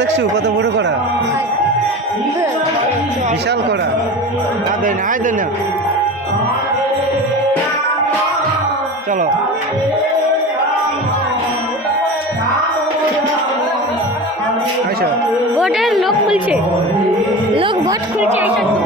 দেখছ কত বড় কড়া। বিশাল কড়া। না দেয় না আয় দেয় না। খুলছে। লোক বোর্ড খুলছে এসে চলো